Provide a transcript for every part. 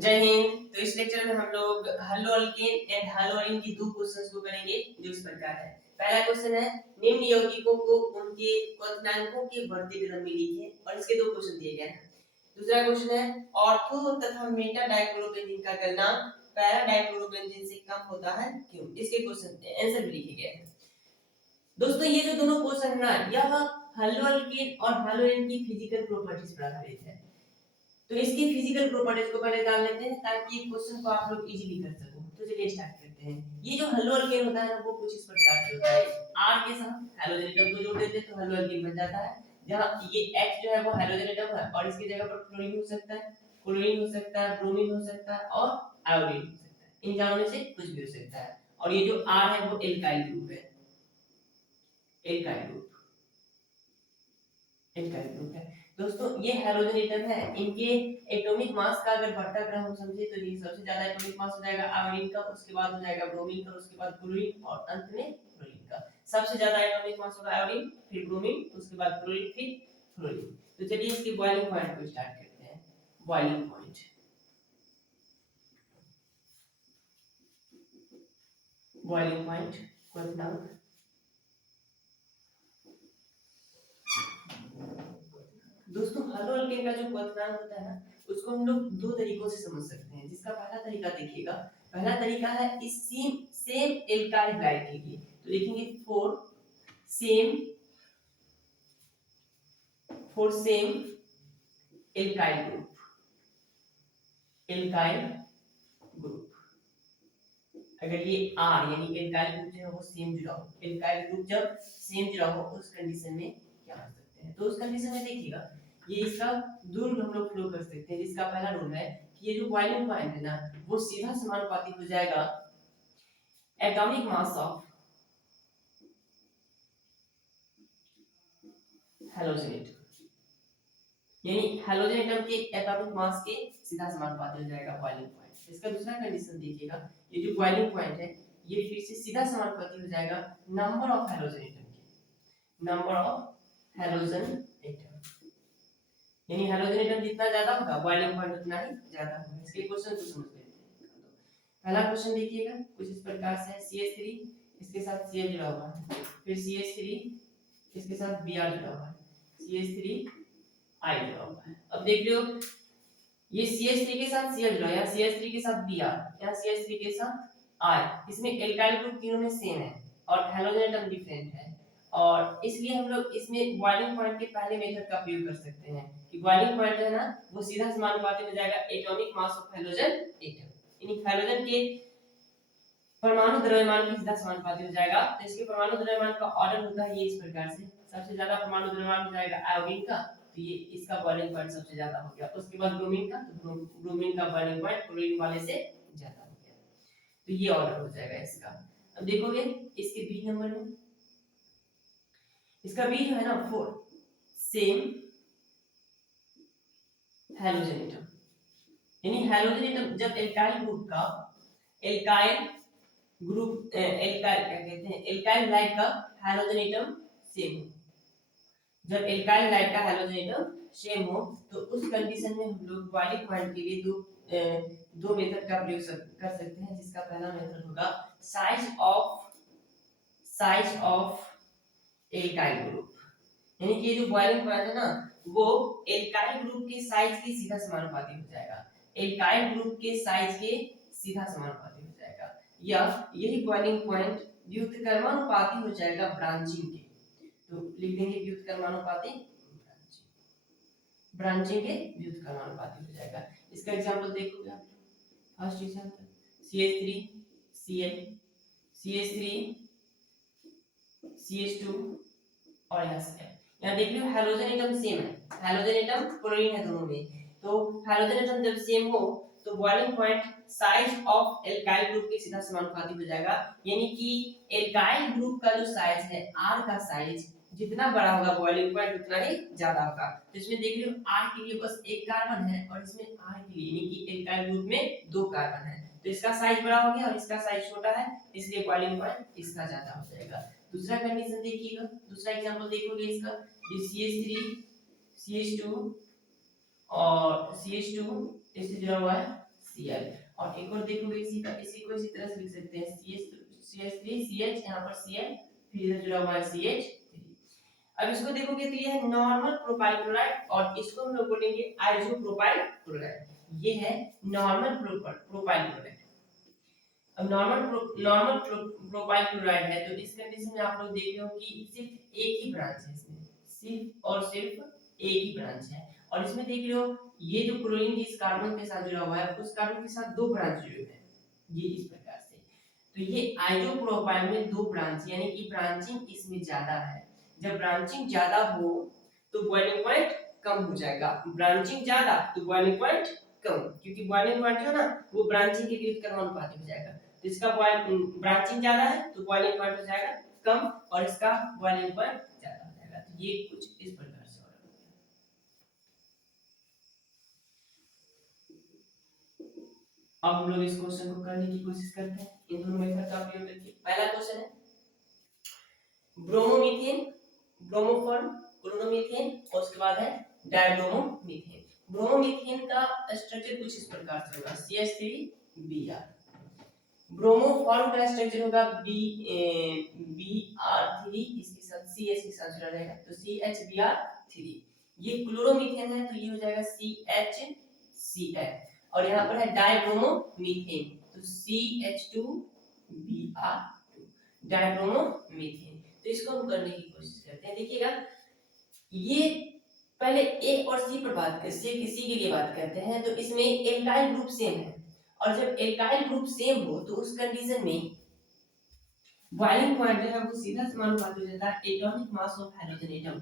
जय हिंद। तो इस लेक्चर में हम लोग hello alkane and hello alkyne की दो क्वेश्चंस को करेंगे जो इस प्रकार है। पहला क्वेश्चन है निम्न यौगिकों को उनके क्वथनांकों के बढ़ते क्रम में लिखिए और इसके दो क्वेश्चन दिए गए हैं। दूसरा क्वेश्चन है ऑर्थो तथा मेटा डाइक्लोरोबेंजीन का गलनांक पैरा डाइक्लोरोबेंजीन से कम होता है क्यों? इसके क्वेश्चन आंसर भी लिखे गए हैं। दोस्तों ये जो दोनों क्वेश्चन है ना यह हल्लो अल्केन और हल्लो अल्कीन की फिजिकल प्रॉपर्टीज पर आधारित है। तो इसकी फिजिकल प्रॉपर्टीज को पहले जान लेते हैं ताकि ये क्वेश्चन को आप लोग इजीली कर सको। तो चलिए स्टार्ट करते हैं। ये जो हल्लो अल्केन होता है ना वो कुछ इस प्रकार से होता है। R के साथ हैलोजन एटम को जोड़ देते हैं तो हल्लो अल्केन बन जाता है। जहां ये H जो है वो हैलोजन एटम है और इसकी जगह पर क्लोरीन हो सकता है, क्लोरीन हो सकता है, ब्रोमीन हो सकता है और आयोडीन हो सकता है। इन चारों में से कुछ भी हो सकता है। और ये जो R है वो एल्काइल ग्रुप है। एल्काइल ग्रुप है। दोस्तों ये हैलोजन एटम है, इनके एटॉमिक मास का अगर बढ़ता क्रम हम समझे तो ये सबसे ज्यादा एटॉमिक मास हो जाएगा आयोडीन का, उसके बाद हो जाएगा ब्रोमीन का, उसके बाद क्लोरीन और अंत में फ्लोरीन का। सबसे ज्यादा एटॉमिक मास होगा आयोडीन, फिर ब्रोमीन, उसके बाद क्लोरीन, फिर फ्लोरीन। तो चलिए इसके बॉइलिंग पॉइंट को स्टार्ट करते हैं। बॉइलिंग पॉइंट क्वथनांक। दोस्तों हल्लो अल्केन का जो क्वथनांक होता है ना उसको हम लोग दो तरीकों से समझ सकते हैं। जिसका पहला तरीका देखिएगा, पहला तरीका है इस सेम एल्काइल हाइड्राइड के लिए। तो लिखेंगे फॉर सेम एल्काइल ग्रुप। अगर ये R यानी एल्काइल ग्रुप जो है वो सेम जुड़ा हो, एल्काइल ग्रुप जब सेम जुड़ा हो उस कंडीशन में क्या कर सकते हैं? तो उस कंडीशन में देखिएगा ये इसका दो रूल हम लोग फ्लो कर सकते हैं। जिसका पहला रूल है कि ये जो बॉइलिंग पॉइंट है ना वो सीधा समानुपाती हो जाएगा atomic mass of halogen atom, यानी हैलोजन एटम के एटॉमिक मास के सीधा समानुपाती हो जाएगा बॉइलिंग पॉइंट। इसका दूसरा कंडीशन देखिएगा, ये जो बॉइलिंग पॉइंट है ये फिर से सीधा समानुपाती हो जाएगा नंबर ऑफ हैलोजन एटम के, नंबर ऑफ हैलोजन एटम, यानी हैलोजन एटम जितना ज्यादा होगा बॉइलिंग पॉइंट उतना ही ज्यादा होगा। इसके क्वेश्चन को समझ लेते हैं। पहला क्वेश्चन देखिएगा कुछ इस प्रकार से है, CH3 इसके साथ Cl जुड़ा हुआ है, फिर CH3 इसके साथ Br जुड़ा हुआ है, CH3I जुड़ा हुआ है। अब देख लो ये CH3 के साथ Cl जुड़ा है, यहाँ CH3 के साथ Br, यहाँ CH3 के साथ I। इसमें एल्काइल ग्रुप तीनों में सेम है और हैलोजन एटम डिफरेंट है और इसलिए हम लोग इसमें बॉइलिंग पॉइंट के पहले मेथड का प्रयोग कर सकते हैं कि बॉइलिंग पॉइंट है ना वो सीधा समानुपाती हो जाएगा atomic mass of halogen atom, यानी हैलोजन के परमाणु द्रव्यमान के सीधा समानुपाती हो जाएगा। तो इसके परमाणु द्रव्यमान का ऑर्डर होता है ये इस प्रकार से, सबसे ज्यादा परमाणु द्रव्यमान हो जाएगा आयोडीन का, तो ये इसका बॉइलिंग पॉइंट सबसे ज्यादा हो गया। उसके बाद ब्रोमीन का, तो ब्रोमीन का बॉइलिंग पॉइंट क्लोरीन वाले से ज्यादा हो गया। तो ये ऑर्डर हो जाएगा इसका। अब देखोगे इसके बी नंबर में, इसका बी जो है ना फॉर सेम हैलोजन एटम, यानी हैलोजन एटम जब एल्काइल ग्रुप का एल्काइल ग्रुप एल्काइल क्या कहते हैं एल्काइल लाइट का हैलोजन एटम सेम हो, जब एल्काइल लाइट का हैलोजन एटम सेम हो तो उस कंडीशन में हम लोग बॉइलिंग पॉइंट के लिए दो मेथड का प्रयोग कर सकते हैं। जिसका पहला मेथड होगा साइज ऑफ एल्काइल ग्रुप, यानी कि ये जो बॉइलिंग पॉइंट है ना वो एल्काइल ग्रुप के साइज के सीधा समानुपाती हो जाएगा, एल्काइल ग्रुप के साइज के सीधा समानुपाती हो जाएगा, या यही बॉइलिंग पॉइंट व्युत्क्रमानुपाती हो जाएगा ब्रांचिंग के। तो लिख देंगे व्युत्क्रमानुपाती, ब्रांचिंग के व्युत्क्रमानुपाती हो जाएगा। इसका एग्जांपल देखोगे आप, first example CH3 Cl, CH3 CH2 और यहाँ से यहाँ देख लो हैलोजन एटम सेम है, हैलोजन एटम क्लोरीन है दोनों में, तो हैलोजन एटम जब सेम हो तो boiling point size of alkyl group के सीधा समानुपाती हो जाएगा, यानी कि एल्काइल ग्रुप का जो साइज है R का साइज जितना बड़ा होगा बॉइलिंग पॉइंट उतना ही ज्यादा होगा। तो इसमें देख लो R के लिए बस एक कार्बन है और इसमें R के लिए यानी कि एल्काइल ग्रुप में दो कार्बन है, तो इसका साइज बड़ा हो गया और इसका साइज छोटा है, इसलिए बॉइलिंग पॉइंट इसका ज्यादा हो जाएगा। दूसरा कंडीशन देखिएगा, दूसरा एग्जांपल देखोगे इसका, ये CH3 CH2 और CH2 इससे जुड़ा हुआ है Cl। और एक और देखोगे इसी को इसी तरह से लिख सकते हैं CH3 CH, यहाँ पर Cl, फिर इधर जुड़ा हुआ है CH3। अब इसको देखोगे तो ये है नॉर्मल प्रोपाइल क्लोराइड और इसको हम लोग बोलेंगे आइसोप्रोपाइल क्लोराइड। ये है नॉर्मल प्रोपाइल क्लोराइड। अब नॉर्मल प्रोपाइल क्लोराइड है तो इस कंडीशन में आप लोग देख रहे हो कि सिर्फ एक ही ब्रांच है इसमें, सिर्फ और सिर्फ एक ही ब्रांच है। और इसमें देख रहे हो ये जो क्लोरीन जिस कार्बन के साथ जुड़ा हुआ है उस कार्बन के साथ दो ब्रांच जुड़े हुए हैं, ये इस प्रकार से। तो ये आइसोप्रोपाइल में दो ब्रांच यानी कि ब्रांचिंग इसमें ज्यादा है। जब ब्रांचिंग ज्यादा हो तो बॉइलिंग पॉइंट कम हो जाएगा, ब्रांचिंग ज्यादा तो बॉइलिंग पॉइंट कम, क्योंकि बॉइलिंग पॉइंट जो है ना वो ब्रांचिंग के विरुद्ध कर्मानुपाती हो जाएगा। तो इसका ब्रांचिंग ज्यादा है तो बॉइलिंग पॉइंट हो जाएगा कम और इसका बॉइलिंग पॉइंट ज्यादा हो जाएगा। तो ये कुछ इस प्रकार से हो रहा है। अब हम लोग इस क्वेश्चन को करने की कोशिश करते हैं इन दोनों मेथड का उपयोग करके। पहला क्वेश्चन है ब्रोमोमीथेन, ब्रोमोफॉर्म, क्लोरोमीथेन और उसके बाद है डायब्रोमोमीथेन। ब्रोमोमीथेन का स्ट्रक्चर कुछ इस प्रकार से होगा CH3Br। ब्रोमोफॉर्म का स्ट्रक्चर होगा Br3, इसके साथ CH के साथ जुड़ा रहेगा तो CHBr3। ये क्लोरोमीथेन है तो ये हो जाएगा CHCl और यहाँ पर है डाइब्रोमोमीथेन तो CH2Br2 डाइब्रोमोमीथेन। तो इसको हम करने की कोशिश करते हैं। देखिएगा ये पहले ए और सी पर बात करते हैं, किसी के लिए बात करते हैं तो इसमें एल्काइल ग्रुप सेम है और जब एल्काइल ग्रुप सेम हो तो उस कंडीशन में बॉइलिंग पॉइंट जो है वो सीधा समानुपाती हो जाता है atomic mass of hydrogen atom.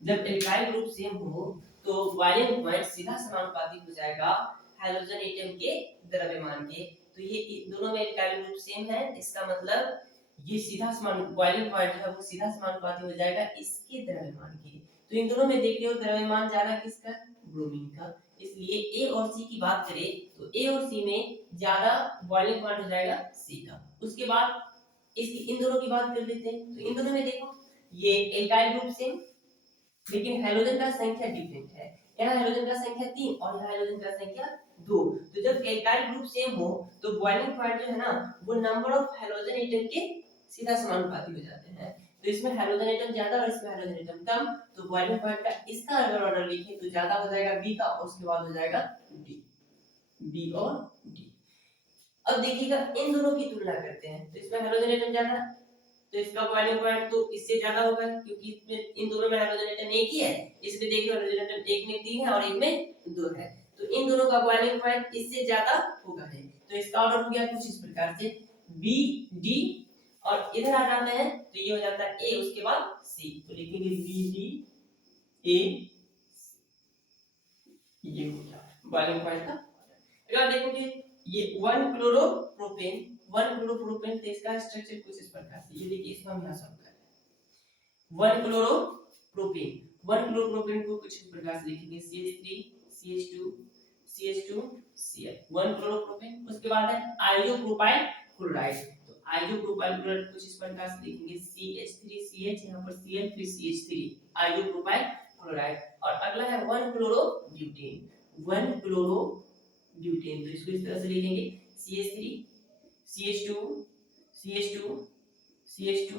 जब एल्काइल ग्रुप सेम हो तो बॉइलिंग पॉइंट सीधा समानुपाती हो जाएगा हाइड्रोजन एटम के द्रव्यमान के। तो ये दोनों में एल्काइल ग्रुप सेम है, इसका मतलब ये सीधा समान बॉइलिंग पॉइंट जो है वो सीधा समानुपाती हो जाएगा इसके द्रव्यमान के। तो इन दोनों में देख रहे हो द्रव्यमान ज्यादा किसका, ब्रोमीन का, इसलिए ए और सी की बात करें तो ए और सी में ज्यादा बॉइलिंग पॉइंट हो जाएगा सी का। उसके बाद इसकी इन दोनों की बात कर लेते हैं तो इन दोनों में देखो ये एल्काइल ग्रुप सेम लेकिन हाइड्रोजन का संख्या डिफरेंट है। यहाँ हाइड्रोजन का संख्या 3 और यहाँ हाइड्रोजन का संख्या 2। तो जब एल्काइल ग्रुप सेम हो तो बॉइलिंग पॉइंट जो है ना वो नंबर ऑफ हाइड्रोजन एटम के सीधा समानुपाती हो जाते हैं। तो इसमें हाइड्रोजन एटम ज्यादा और इसमें हाइड्रोजन एटम कम, तो बॉइलिंग पॉइंट का इसका अगर ऑर्डर लिखें तो ज्यादा हो जाएगा बी का और उसके बाद हो जाएगा डी, बी और डी। अब देखिएगा इन दोनों की तुलना करते हैं तो इसमें हाइड्रोजन एटम ज्यादा है तो इसका बॉइलिंग पॉइंट तो इससे ज्यादा होगा क्योंकि इसमें इन दोनों में हाइड्रोजन एटम एक ही है। इसमें देखिए हाइड्रोजन एटम एक में 3 है और एक में 2 है तो इन दोनों का बॉइलिंग पॉइंट इससे ज्यादा होगा है। तो इसका ऑर्डर हो गया कुछ इस प्रकार से बी डी और इधर आ जाते हैं तो ये हो जाता है ए उसके बाद सी। तो लिखेंगे बी डी ए, ये हो गया बॉइलिंग पॉइंट का। अगर देखोगे ये 1 क्लोरोप्रोपेन, 1 क्लोरोप्रोपेन तो इसका स्ट्रक्चर कुछ इस प्रकार से, ये देखिए इसको हम यहां सॉल्व कर रहे हैं। 1 क्लोरोप्रोपेन, 1 क्लोरोप्रोपेन को कुछ इस प्रकार से लिखेंगे CH3 CH2 Cl 1 क्लोरोप्रोपेन। उसके बाद है आइसोप्रोपाइल क्लोराइड तो आइसोप्रोपाइल क्लोराइड कुछ इस प्रकार से लिखेंगे CH3CH, यहां पर Cl फिर CH3 आइसोप्रोपाइल क्लोराइड। और अगला है 1 क्लोरोब्यूटेन, 1 क्लोरोब्यूटेन तो इसको इस तरह से लिखेंगे CH3 CH2 CH2 CH2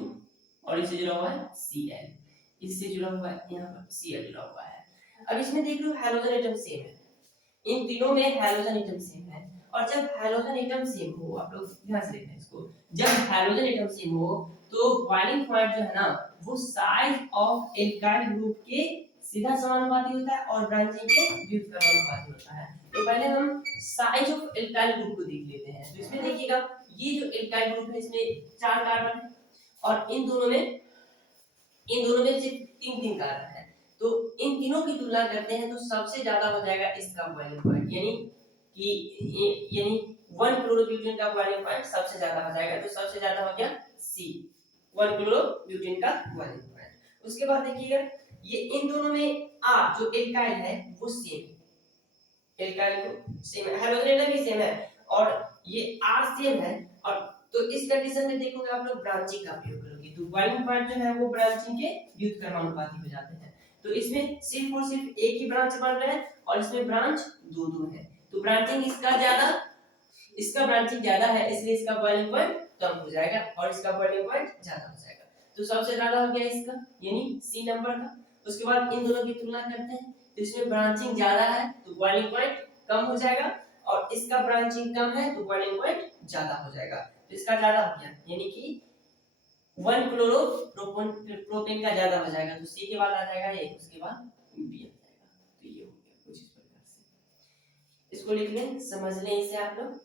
और इससे जुड़ा हुआ है Cl, इससे जुड़ा हुआ है यहाँ पर Cl जुड़ा हुआ है। अब इसमें देख लो हाइड्रोजन एटम सेम है, इन तीनों में हाइड्रोजन एटम सेम है और जब हाइड्रोजन एटम सेम हो, आप लोग ध्यान से देखना इसको, जब हाइड्रोजन एटम सेम हो तो बॉइलिंग पॉइंट जो है ना वो साइज ऑफ एल्काइल ग्रुप के सीधा समानुपाती होता है और ब्रांचिंग के विपरीत समानुपाती होता है। तो पहले हम साइज ऑफ एल्काइल ग्रुप को देख लेते हैं। तो इसमें देखिएगा ये जो एल्काइल ग्रुप है इसमें 4 कार्बन है और इन दोनों में सिर्फ 3 कार्बन है। तो इन तीनों की तुलना करते हैं तो सबसे ज्यादा हो जाएगा इसका बॉइलिंग पॉइंट, यानी 1 क्लोरोब्यूटेन का बॉइलिंग पॉइंट सबसे ज्यादा हो जाएगा। तो सबसे ज्यादा हो गया सी, 1 क्लोरोब्यूटेन का बॉइलिंग पॉइंट। उसके बाद देखिएगा ये इन दोनों में आ जो एल्काइल है वो सेम है, एल्काइल को सेम है, हाइड्रोजन एटम भी सेम है और ये आर सेम है। और तो इस कंडीशन में देखोगे आप लोग ब्रांचिंग का प्रयोग करोगे तो बॉइलिंग पॉइंट जो है वो ब्रांचिंग के व्युत्क्रमानुपाती हो जाते हैं। तो इसमें सिर्फ और सिर्फ एक ही ब्रांच बन रहा है और इसमें ब्रांच दो है। तो ब्रांचिंग इसका ब्रांचिंग ज्यादा है, इसलिए इसका बॉइलिंग पॉइंट कम हो जाएगा और इसका बॉइलिंग पॉइंट ज्यादा हो जाएगा। तो सबसे ज्यादा हो गया इसका, यानी सी नंबर का। उसके बाद इन दोनों की तुलना करते हैं, तो इसमें ब्रांचिंग ज्यादा है तो बॉइलिंग पॉइंट कम हो जाएगा, और इसका ब्रांचिंग कम है तो बॉइलिंग पॉइंट ज्यादा हो जाएगा। तो इसका ज्यादा हो गया, यानी कि 1 क्लोरोप्रोपेन का ज्यादा हो जाएगा, तो सी के बाद आ जाएगा ए, उसके बाद बी आ जाएगा। तो ये हो गया कुछ इस प्रकार से, इसको लिख लें, समझ लें इसे आप लोग।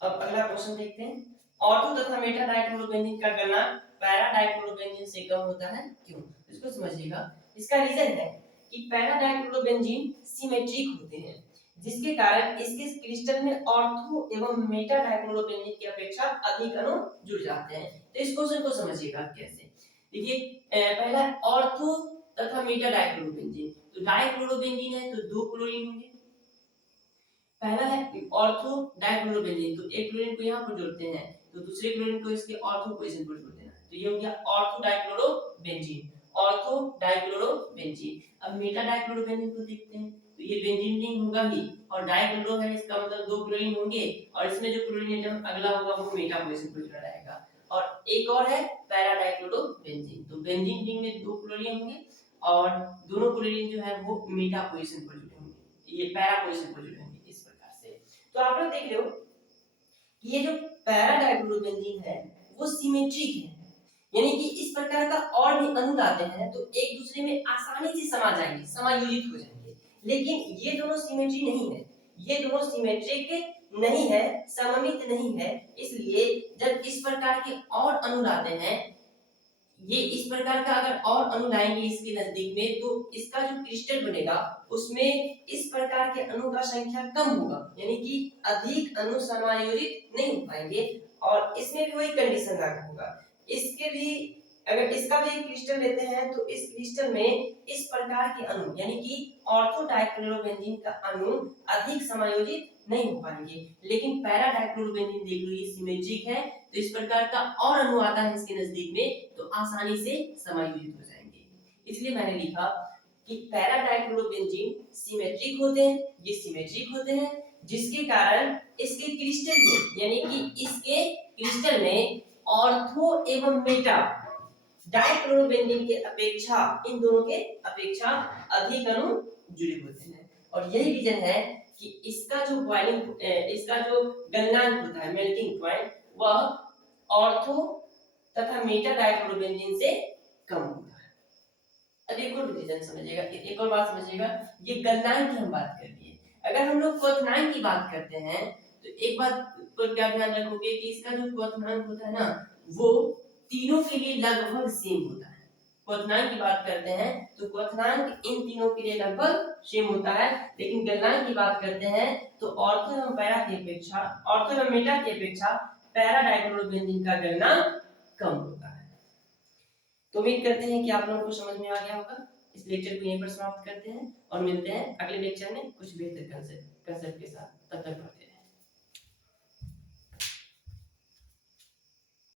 अब अगला क्वेश्चन देखते हैं, ऑर्थो तथा मेटा डाइक्लोरोबेंजीन का गलना पैरा डाइक्लोरोबेंजीन से कम होता है, क्यों? इसको समझिएगा। इसका रीजन है कि पैरा डाइक्लोरोबेंजीन सिमेट्रिक होते हैं, जिसके कारण इसके क्रिस्टल में ऑर्थो एवं मेटा डाइक्लोरोबेंजीन की अपेक्षा अधिक अणु जुड़ जाते हैं। तो इस क्वेश्चन को समझिएगा कैसे। देखिए, पहला ऑर्थो तथा मेटा डाइक्लोरोबेंजीन, तो डाइक्लोरोबेंजीन है तो 2 क्लोरीन होंगे। पहला है ऑर्थो डाइक्लोरोबेंजीन, तो एक क्लोरीन को यहां पर जोड़ते हैं तो दूसरे क्लोरीन को इसके ऑर्थो पोजीशन पर जोड़ देना, तो ये हो गया ऑर्थो डाइक्लोरोबेंजीन, ऑर्थो डाइक्लोरोबेंजीन। अब मेटा डाइक्लोरोबेंजीन को देखते हैं, तो ये बेंजीन रिंग होगा ही, और डाइक्लोरो है, इसका मतलब 2 क्लोरीन होंगे, और इसमें जो क्लोरीन एटम अगला होगा वो मेटा पोजीशन पर जुड़ा रहेगा। और एक और है पैरा डाइक्लोरोबेंजीन, तो बेंजीन रिंग में 2 क्लोरीन होंगे और दोनों क्लोरीन जो है वो मेटा पोजीशन पर जुड़े होंगे, ये पैरा पोजीशन पर जुड़े होंगे। तो आप लोग देख रहे हो कि ये जो पैरा डाइक्लोरोबेंजीन है वो सिमेट्रिक है, यानी कि इस प्रकार का और भी अणु लाते हैं तो एक दूसरे में आसानी से समा जाएंगे, समायोजित हो जाएंगे। लेकिन ये दोनों सिमेट्री नहीं है, ये दोनों सिमेट्रिक नहीं है, सममित नहीं है, इसलिए जब इस प्रकार के और अणु लाते हैं, ये इस प्रकार का अगर और अणु लाएंगे इसके नजदीक में, तो इसका जो क्रिस्टल बनेगा उसमें इस प्रकार के अणु का संख्या कम होगा, यानी कि अधिक अणु समायोजित नहीं हो पाएंगे, और इसमें भी वही कंडीशन लागू होगा। इसके भी अगर इसका भी एक क्रिस्टल लेते हैं तो इस क्रिस्टल में इस प्रकार के अणु, यानी कि ऑर्थो डाइक्लोरोबेंजीन का अणु अधिक समायोजित नहीं हो पाएंगे। लेकिन पैरा डाइक्लोरोबेंजीन देख लो, ये सिमेट्रिक है, तो इस प्रकार का और अणु आता है इसके नजदीक में तो आसानी से समायोजित हो जाएंगे। इसलिए मैंने लिखा कि पैरा डाइक्लोरोबेंजीन सिमेट्रिक होते हैं, ये सिमेट्रिक होते हैं, जिसके कारण इसके क्रिस्टल में, यानी कि इसके क्रिस्टल में ऑर्थो एवं मेटा डाइक्लोरोबेंजीन के अपेक्षा, इन दोनों के अपेक्षा अधिक अणु जुड़े होते हैं। और यही रीजन है कि इसका जो बॉइलिंग, इसका जो गलनांक होता है, मेल्टिंग पॉइंट, वह ऑर्थो तथा मेटा डाइक्लोरोबेंजीन से कम होता है। अब एक और रीजन समझिएगा, एक और बात समझिएगा, ये गलनांक की हम बात कर रही है। अगर हम लोग क्वथनांक की बात करते हैं तो एक बात पर क्या ध्यान रखोगे कि इसका जो क्वथनांक होता है ना, वो तीनों के लिए लगभग सेम होता है। क्वथनांक की बात करते हैं तो क्वथनांक इन तीनों के लिए लगभग सेम होता है, लेकिन गलनांक की बात करते हैं तो ऑर्थो एवं पैरा की अपेक्षा, ऑर्थो एवं मेटा की अपेक्षा पैरा डाइक्लोरोबेंजीन का गलनांक कम होता है। तो उम्मीद करते हैं कि आप लोगों को समझ में आ गया होगा। इस लेक्चर को यहीं पर समाप्त करते हैं और मिलते हैं अगले लेक्चर में कुछ बेहतर कंसेप्ट के साथ। तब तक